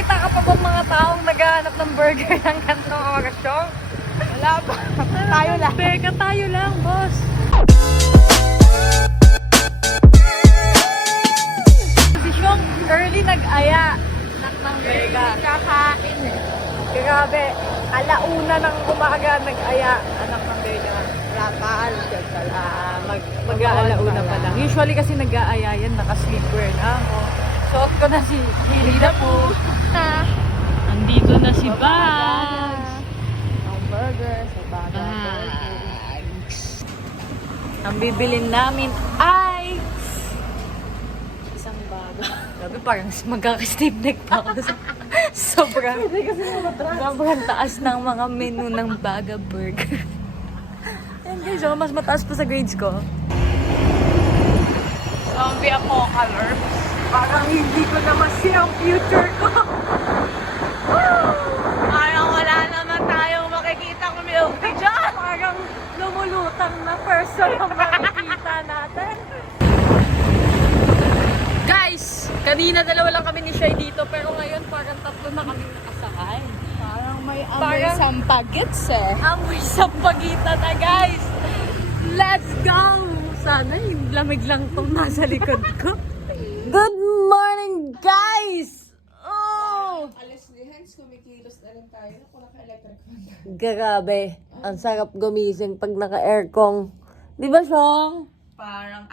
nakakita ka pa ba mga taong naghahanap ng burger ng ganitong okasyon? Wala pa. Tayo lang. Teka, tayo lang, boss. Si Shong early nag-aya ng Vega. Kakain eh. Grabe, alauna ng umaga nag-aya anak ng Vega. Rapal. Mag-aalauna pa lang. Usually kasi nag-aaya yan, naka-sleepwear na ako. Suot ko na si Hilda po. Andito na si Bags. Ang burger sa baga. Bags. Ang bibilin namin ay Isang baga. Grabe, parang magkaka-stiff neck pa ako. Sobrang taas ng mga menu ng Baga Burger. Ayan guys, oh, mas mataas pa sa grades ko. Zombie apocalypse. Parang hindi ko na ma-see ang future ko. Parang wala naman tayong makikita kung milk tea dyan. Parang lumulutang na person ang makikita natin. Guys, kanina dalawa lang kami ni Shai dito, pero ngayon parang tatlo na kami nakasakay. Parang may amoy Parang- sampagits eh. Amoy sa pagitan na guys! Let's go! Sana yung lamig lang tong nasa likod ko. Good morning guys! Oh! Alis ni Hans, kumikilos na rin tayo. Kung naka-electric fan. Grabe, ang sarap gumising pag naka-aircon. Di ba, Shong? Parang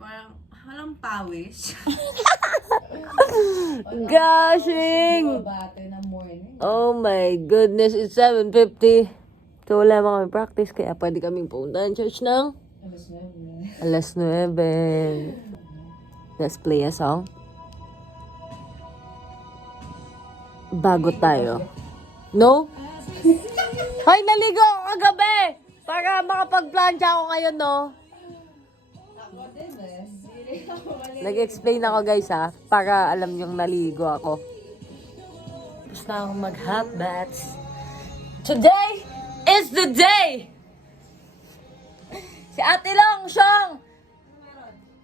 parang walang pawis. Gashing! Bate na morning. Oh my goodness, it's 7:50. So wala mga kami practice, kaya pwede kaming punta ng church ng alas 9. Let's play a song. Bago tayo. No? Hoy, naligo ako kagabi! Para makapag-plancha ako ngayon, no? Nag-explain ako guys ha, para alam niyong naligo ako. Tapos na akong mag-hot baths. Today is the day! Si Ate Long, Shong!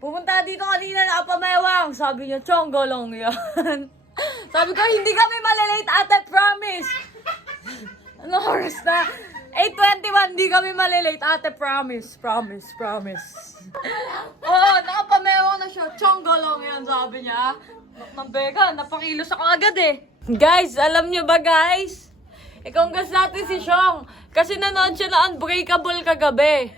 Pumunta dito kanina na kapamewang. Sabi niya, Chong, golong yan. Sabi ko, hindi kami malilate, ate, promise. Ano oras na? 8:21, hindi kami malilate, ate, promise. Oo, nakapamewang na siya. Chong, golong yan, sabi niya. Nang bega, napakilos ako agad eh. Guys, alam niyo ba guys? Ikonggas natin si Shong. Kasi nanood siya na Unbreakable kagabi.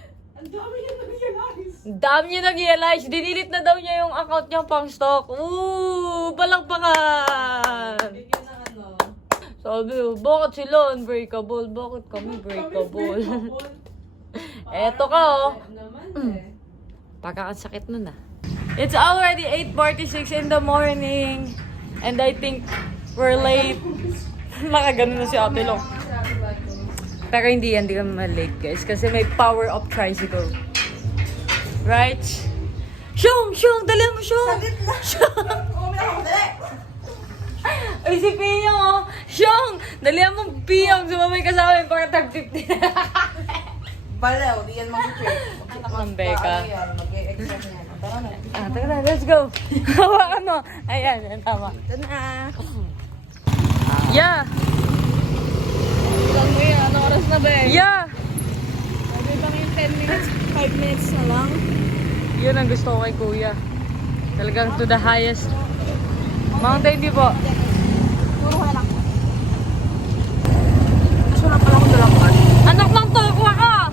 Ang dami niya nag-realize. Dinilit na daw niya yung account niya pang stock. Palakpakan! Sabi ko, bakit sila unbreakable? Bakit kami breakable? Eto ka, oh. Pagkakasakit nun, ah. It's already 8:46 in the morning. And I think we're late. Nakaganon na si Ate Long. Pero hindi kami malate, guys. Kasi may power of tricycle. Right? Shong! Dali mo, Shong! Ay, si Piyong, oh! Shong! Dali mo, Piyong! Sumamay ka sa amin para tag-50 na. Balaw, di yan mag-check. Anak ng Becca. Mag-e-extract niya. Tara na. Tara na, let's go! Hawakan mo! Ayan, tama. Ito na. Yeah! Ilang mo yan? Anong oras na ba eh? Yeah! Sabi bang yung 10 minutes, 5 minutes na lang? Yun ang gusto ko kay Kuya. Talagang to the highest mountain, di po? Puro ko na lang. Gusto na pala akong dalapan. Anak ng tokwa ka!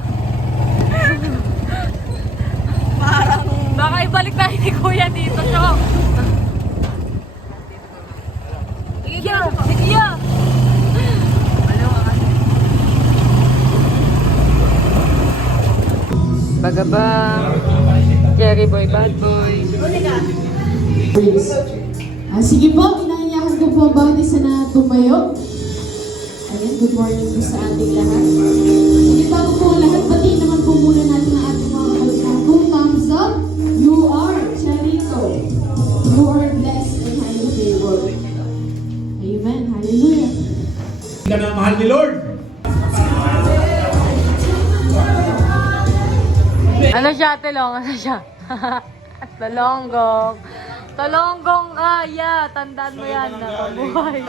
Parang... Baka ibalik tayo ni Kuya dito, Chong. Yeah! Yeah! Bagabang, Jerry Boy, Bad Boy. Sige po, inaanyahan ko po bawat isa na tumayo. Ayan, good morning po sa ating lahat. Sige, bago po ang lahat, batiin naman po muna natin ang ating mga kalughan. Kung thumbs up, you are Charito. You are blessed and highly favored. Amen. Hallelujah. Ka na mahal ni Lord. Ano siya, Telong? Ano siya? Talonggong. Talonggong Aya. Tandaan mo yan na pabuhay.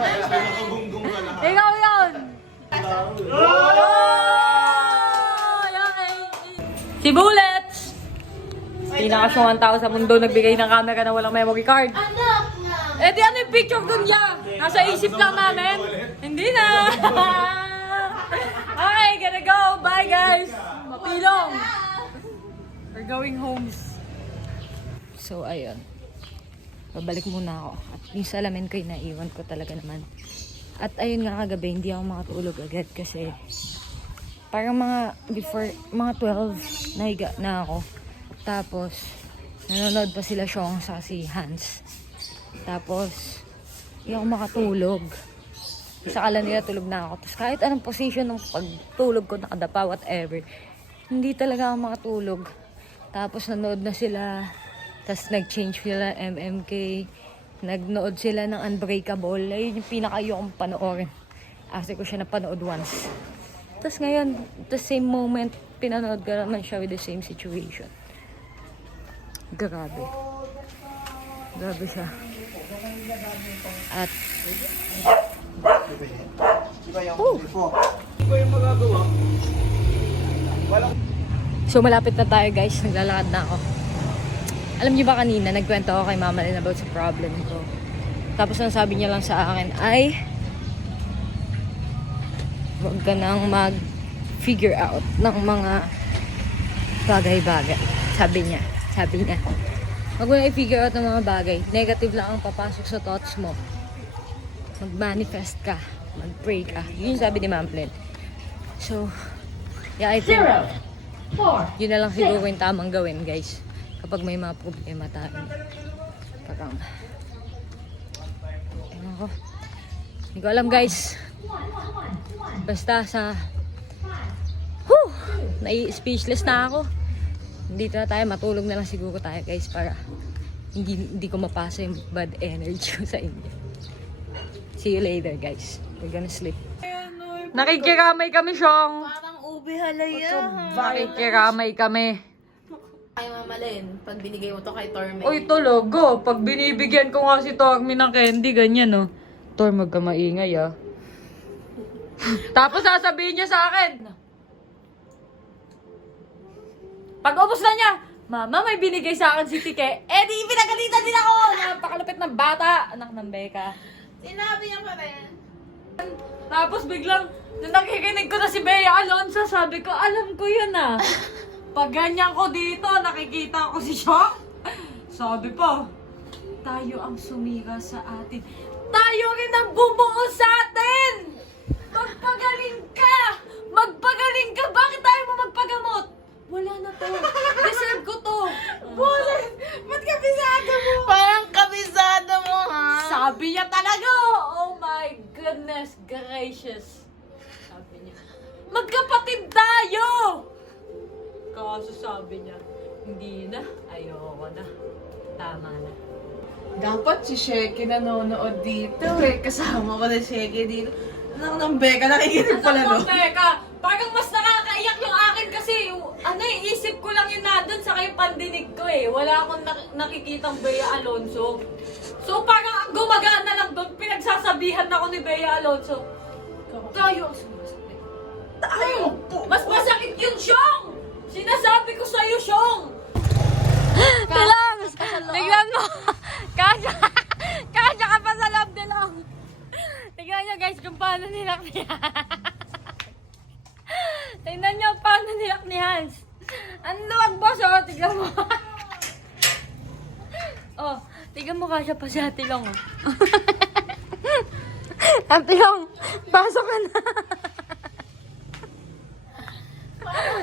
Ikaw yun. Si Bullets! Pinakasyungan tao sa mundo nagbigay ng camera na walang memory card. Eh di ano yung picture dun niya? Nasa isip lang namin. Hindi na. Okay, gotta go. Bye guys. Mapilong. We're going home. So ayun. Babalik muna ako. At yung salamin ko naiwan ko talaga naman. At ayun nga kagabi, hindi ako makatulog agad kasi parang mga 12 nahiga na ako. Tapos nanonood pa sila Sean sa si Hans. Tapos hindi ako makatulog. Sa kala nila tulog na ako. Tapos kahit anong position ng pagtulog ko, nakadapa, whatever, hindi talaga ako makatulog. Tapos nanood na sila. Tapos nag-change sila MMK. Nagnood sila ng Unbreakable. Ayun yung pinaka-ayokong panoorin. Kasi ko siya napanood once. Tapos ngayon, the same moment, pinanood ko naman siya with the same situation. Grabe. Grabe siya. At so malapit na tayo guys, naglalakad na ako. Alam niyo ba kanina, nagkwento ako kay Mama Lynn about sa problem ko. Tapos ang sabi niya lang sa akin ay huwag ka nang mag-figure out ng mga bagay-bagay. Sabi niya. Huwag mo na i-figure out ng mga bagay. Negative lang ang papasok sa thoughts mo. Mag-manifest ka. Mag-pray ka. Yun yung sabi ni Ma'am Lynn. So, yeah, I think yun na lang siguro yung tamang gawin, guys. Kapag may mga problema tayo. Parang, ewan ko. Hindi ko alam, guys. Basta sa, nai-speechless na ako. Dito na tayo, matulog na lang siguro tayo, guys, para hindi ko mapasa yung bad energy sa inyo. See you later, guys. We're gonna sleep. Nakikiramay kami, Syong. Parang ube halaya. Nakikiramay kami. Ay, Mama Lynn, pag binigay mo to kay Torme. Uy, tulogo. Pag binibigyan ko nga si Tormi ng candy, ganyan, no? Torm, huwag ka maingay, ah. Tapos sasabihin niya sa akin, pag ubos na niya, Mama, may binigay sa akin si Tike. Eh, di pinagalitan din ako! Napakalupit ng bata. Anak ng Beka. Sinabi niya pa rin. Tapos biglang, nung nakikinig ko na si Bea Alonso, sabi ko, alam ko yun ah. Pag ganyan ko dito, nakikita ko si Shock. Sabi pa, tayo ang sumira sa atin. Tayo rin ang bumuo sa atin! Magpagaling ka! Magpagaling ka! Bakit tayo mo magpagamot? Wala na to. Deserve ko to. Bullets! Ba't kabisado mo? Parang kabisado mo, ha? Sabi niya talaga, oh my goodness gracious. Sabi niya, magkapatid tayo! Kaso sabi niya, hindi na, ayoko na. Tama na. Dapat si Sheki nanonood dito eh. Kasama ko na Sheki dito. Anak ng Beka, nakikinig pala no? Teka, parang mas nakakaiyak yung akin kasi, isip ko lang yung nandun sa yung pandinig ko eh. Wala akong nakikitang Bea Alonso. So parang ang gumagana lang doon, pinagsasabihan ako ni Bea Alonso. Tayo ang sumasakit. Tayo! Mas masakit yung Syong! Sinasabi ko sa'yo, Syong! Dilang! Tignan mo! Kasya ka pa sa love, Dilang! Tignan nyo guys kung paano nilak ni Hans. Tignan nyo paano nilak ni Hans. Ang luwag boss, oh! Tignan mo! Oh, tignan mo kasya pa si Ate Long, oh. Ate Long, pasok ka na!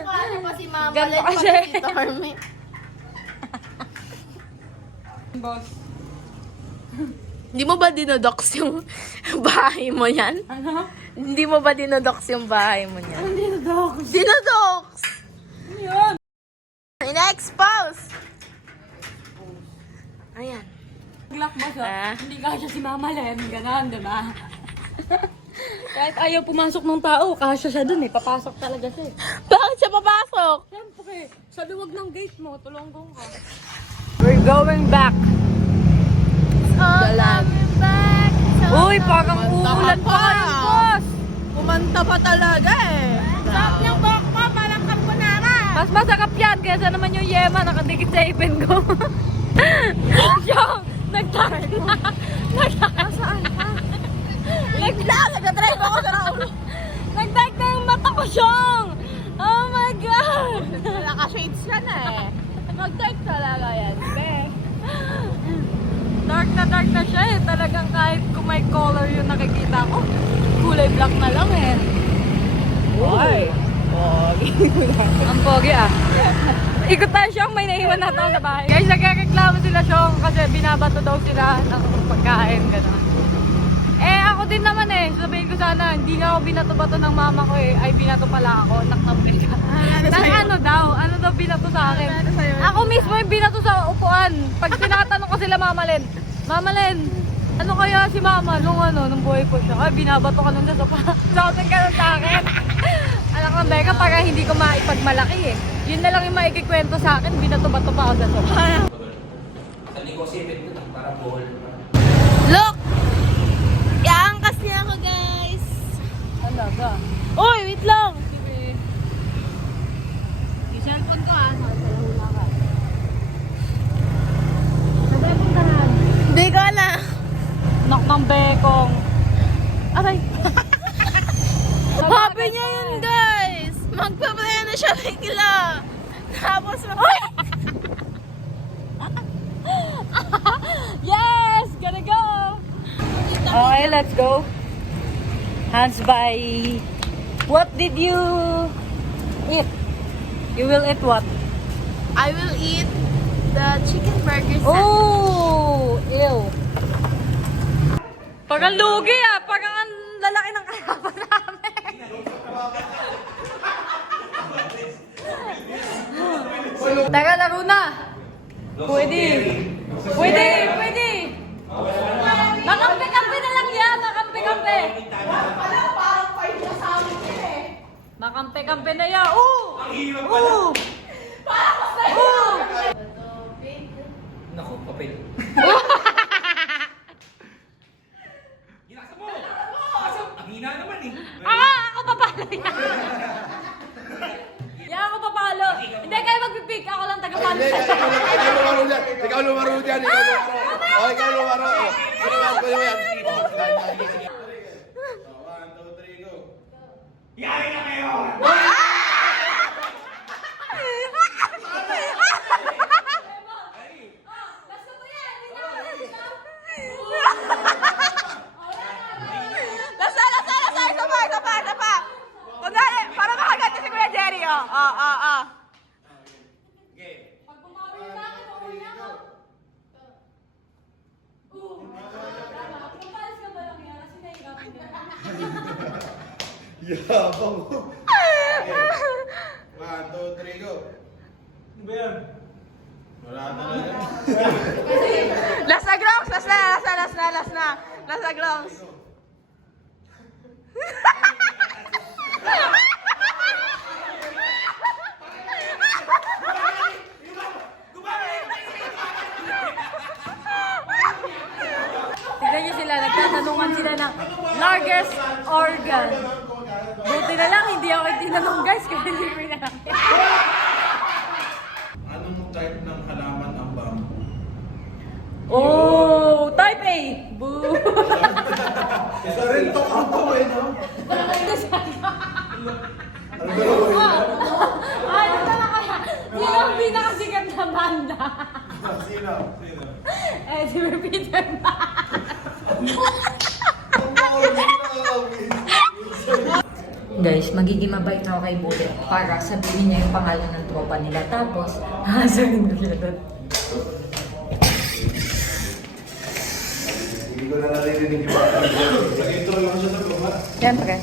Paano pa si Mama Ganto Lynn kasi. pati si Torme? Boss. Hindi mo ba dinodox yung bahay mo yan? Ano? Hindi mo ba dinodox yung bahay mo yan? Hindi na daw ako. Dinodox! Ano yun? Ina-expose! Ayan. Glock boss, oh. Ah. Hindi kasya si Mama Len. Ganon, diba? Kahit ayaw pumasok ng tao, kasya siya dun eh. Papasok talaga siya eh. Bakit siya papasok? Siyempre, sa luwag ng gate mo, tulonggong ka. We're going back. Galan. Uy, parang uulan pa ngayon, boss. Kumanta pa talaga eh. Sarap niyang buhok mo, parang carbonara. Mas masarap yan kaysa naman yung yema nakadikit sa ipin ko. Yung, nag-dark na. Nasaan ka? Nag-drive ako sa ulo. Nag-dark na yung mata ko, Siyong. Oh my God. Naka-shades ka na eh. Mag-dark talaga yan. Dark na siya eh. Talagang kahit kung may color yung nakikita ko, kulay black na lang eh. Uy. Ang pogi ah. Ikot tayo, Siyong, may naiwan na tayo sa bahay. Guys, nagreklamo sila, Siyong, kasi binabato daw sila ng pagkain, gano'n. Eh, ako din naman eh. Sabihin ko sana, hindi nga ako binato-bato ng mama ko eh. Ay, binato pala ako. Naknambay ka. Ano daw? Ano daw binato sa akin? Ako mismo yung binato sa upuan. Pag tinatanong ko sila, Mama Len, ano kaya si Mama nung buhay ko siya? Ay, binabato ka nun sa sopa. Sautin ka nun sa akin. Anak ng Becca, para hindi ko maipagmalaki eh. Yun na lang yung maikikwento sa akin, binato-bato pa ako sa sopa. Look! Iangkas niya ako, guys. Talaga. Uy, wait lang. Yung cellphone ko ah. Wala ka. Saan puntahan? Hindi ko na. Nak ng bekong. Aray. Happy niya yun, guys. Magpaplaya na siya bigla. Tapos Yes! Gonna go! Okay, let's go. Hands by... What did you eat? You will eat what? I will eat the chicken burger sandwich. Oh! Ew. Parang lugi ah. Parang ang lalaki ng karapan namin. Teka, laro na. Pwede. Makampi-kampi na lang yan. Makampi-kampi. Makampi-kampi na yan. Naku, papel. Ginasa mo! Kaso, ang hina naman eh. Ako papalo yan. Yan ako papalo. Hindi kayo magpipig. Ako lang taga-palo. Ikaw lumaro dyan. Ikaw lumaro dyan. Oh, ikaw lumaro. Pwede mo yan. Yari na ngayon! Isa pa. Kunwari, para makagat si Kuya Jerry, oh. Pag bumawi sa akin, uuwi ako. Papalis ka ba lang yan? Kasi nahihirapan ka. Yabang mo. 1, 2, 3, go. Ano ba yan? Wala talaga. Last na, Groms. Last na, Groms. Tignan niyo sila, nagtatanungan sila ng largest organ. Buti na lang, hindi ako tinanong guys, kasi hindi ko inanong. Anong type ng halaman ang bamboo? Oh, type A! Boo! Isa rin to eh, no? Ay, ito na kaya. Sino ang pinakasikat na banda? Sino? Eh, si Peter Pan. Guys, magiging mabait na ako kay Bude para sabihin niya yung pangalan ng tropa nila. Tapos, hasarin ko siya doon. Hindi ko na narinig yung mga nag-intro lang siya sa baba. Siyempre.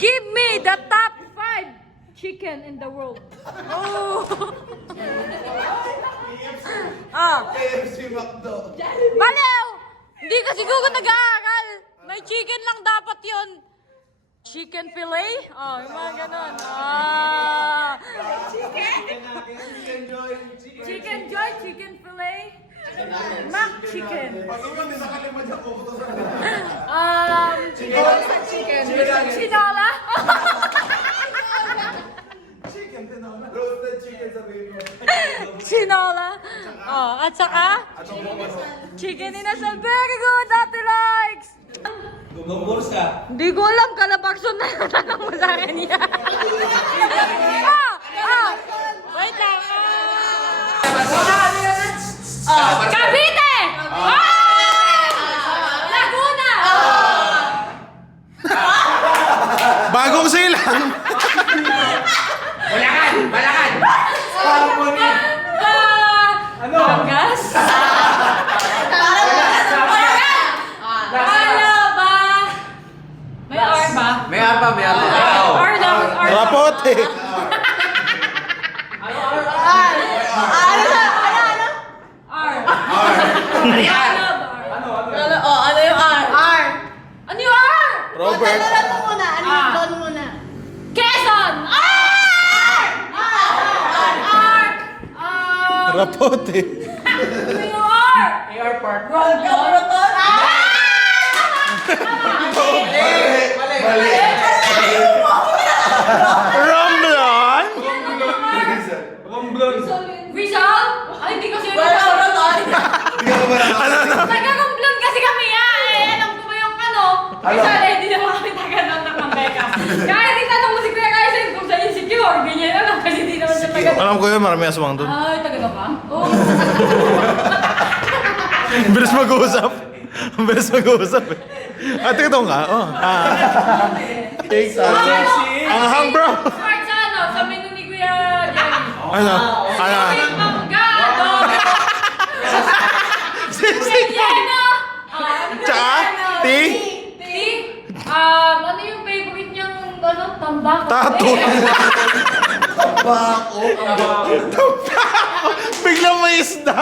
Give me the top 5 chicken in the world. Oh! KFC McDo. Maliw! Hindi ka siguro nag-aaral. May chicken lang dapat yun. Chicken fillet? Oh, yung mga ganon. Chicken joy, chicken fillet. Mac chicken. Chinola? Chinola? Oh, at saka? Chicken inasal. Very good, Ate Likes! Gumambursa. Hindi ko alam, kalabakson na yung tanong mo sa akin yan. Wait lang. Cavite! Laguna! Bagong silang! Balakan! Batangas? Ano ba? May R ba? May apa. R daw. R. Rapote! R. Ano yung R? R. Ano yung R? Robert! Quezon! R! R! Rapote! Ano yung R? Airport. Romblon! Rizal? Ay, hindi kasi yung nagkakumplon kasi kami alam ko ba yung ano? Rizal, hindi naman kami taga-down ng Mambeka. Kahit itanong mo si Kuya Kaisen kung saan insecure, ganyan na lang kasi hindi naman siya taga-down. Alam ko yun, marami aswang doon. Ay, taga-down ka? Oo. Ang bilis mag-uusap. Ang bilis mag-uusap eh. Tingnan ka? Oh. Thanks, Ang hang bro! Smart sa ano? Sa menu ni Kuya Jerry. Ano? Sisig manggado! Sisig Relleno! Tsaka? Tea? Tea? Ano yung favorite niyang tambak? Tato! Biglang may isda!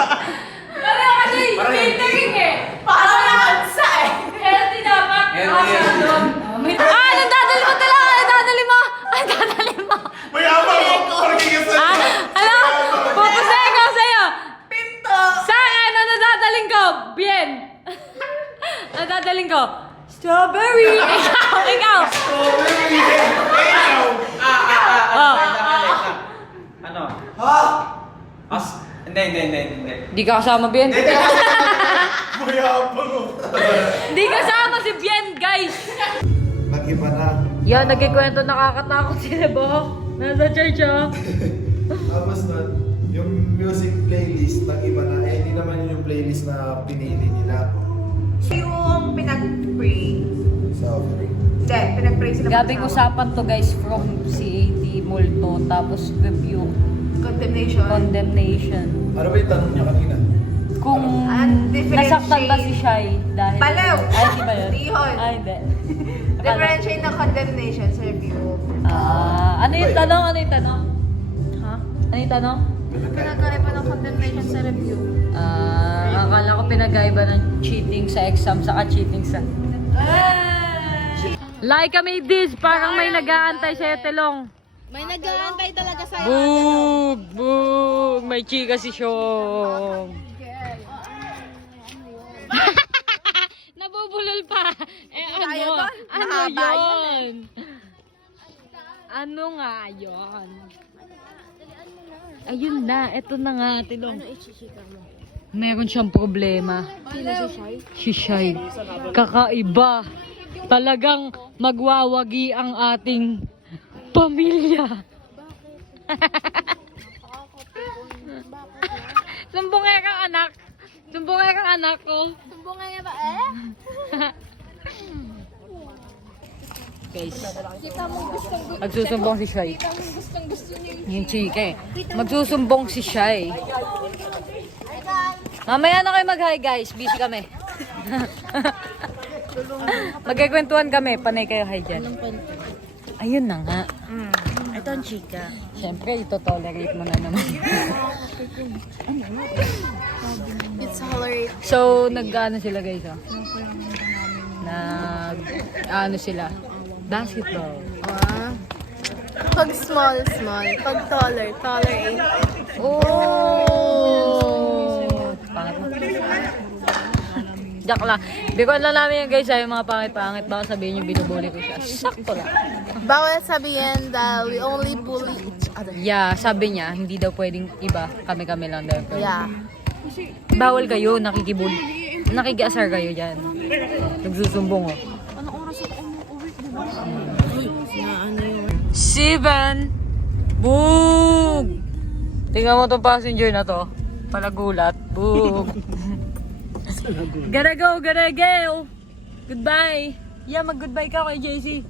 Ano kasi, catering eh. Parang nakansa eh. Healthy dapat. Anong dadali mo talaga? Anong dadali mo? Anong dadali mo? Mayabang! Ano? Pupusay ko sa'yo. Pinto. Sa akin, ano dadaling ko? Bien. Ano dadaling ko? Strawberry. Ikaw. Ano? Hindi. Di ka kasama, Bien. Mayabang! Di kasama si Bien, guys. Nag-iba na. Yan, nagkikwento nakakatakot sila ba? Nasa church, oh. Tapos nun, yung music playlist nag-iba na, hindi naman yun yung playlist na pinili nila Yung pinag-pray. sa offering. Hindi, pinag-pray sila. Gabing usapan to, guys, from CAT, Multo, tapos review, condemnation. Ano ba yung tanong niya kanina? Kung differentiate. nasaktan ba si Shai dahil... Baliw! Ay, di ba yun? Di yun. Ay, hindi. Differentiate ng condemnation sa review. Ano yung tanong? Ano yung tanong? Ha? Ano yung tanong? Pinagkaiba ng condemnation sa review. Akala ko pinagkaiba ng cheating sa exam saka cheating sa... Like kami this, parang may nag-aantay sa'yo, Telong. May nag-aantay talaga sa'yo. Bug! Bug! May chika si Shong. Nabubulol pa. Ano? Ano yun? Ano nga yun? Ayun na, eto na nga, Tilong. Meron siyang problema. Si Shai. Kakaiba. Talagang magwawagi ang ating pamilya. Sumbongay kang anak. Sumbongay kang anak ko. Sumbungan nga ba Guys, Kita mo gustong magsusumbong si Shai. Kita mo gustong gusto niya Yung chika eh. Magsusumbong si Shai. Mamaya na kayo mag-hi guys. Busy kami. Magkikwentuhan kami. Panay kayo hi dyan. Ayun na nga. Ito ang chika. Siyempre, ito-tolerate mo na naman. It's tolerate. So, nag-ano sila guys, oh? Ano sila? Basketball. Pag small. Pag taller, tolerate. Oh! Pangat mo. Joke lang. Bigyan lang namin yan guys, ay yung mga pangit-pangit. Baka sabihin nyo binubuli ko siya. Sakto lang. Bawal sabihin that we only bully each other. Yeah, sabi niya, hindi daw pwedeng iba. Kami-kami lang daw. Yeah. Bawal kayo, nakikibuli. Nakikiasar kayo dyan. Nagsusumbong oh. Anong oras ako umuwi, di ba? 7! Boog! Tingnan mo tong passenger na to. Palagulat. Boog! Gotta go, gotta go! Goodbye! Yeah, mag-goodbye ka kay JC.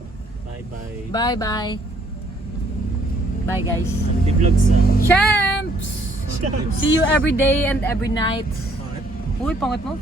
Bye-bye. Bye-bye. Bye guys. Di vlogs Champs! See you every day and every night. Uy, pangit mo.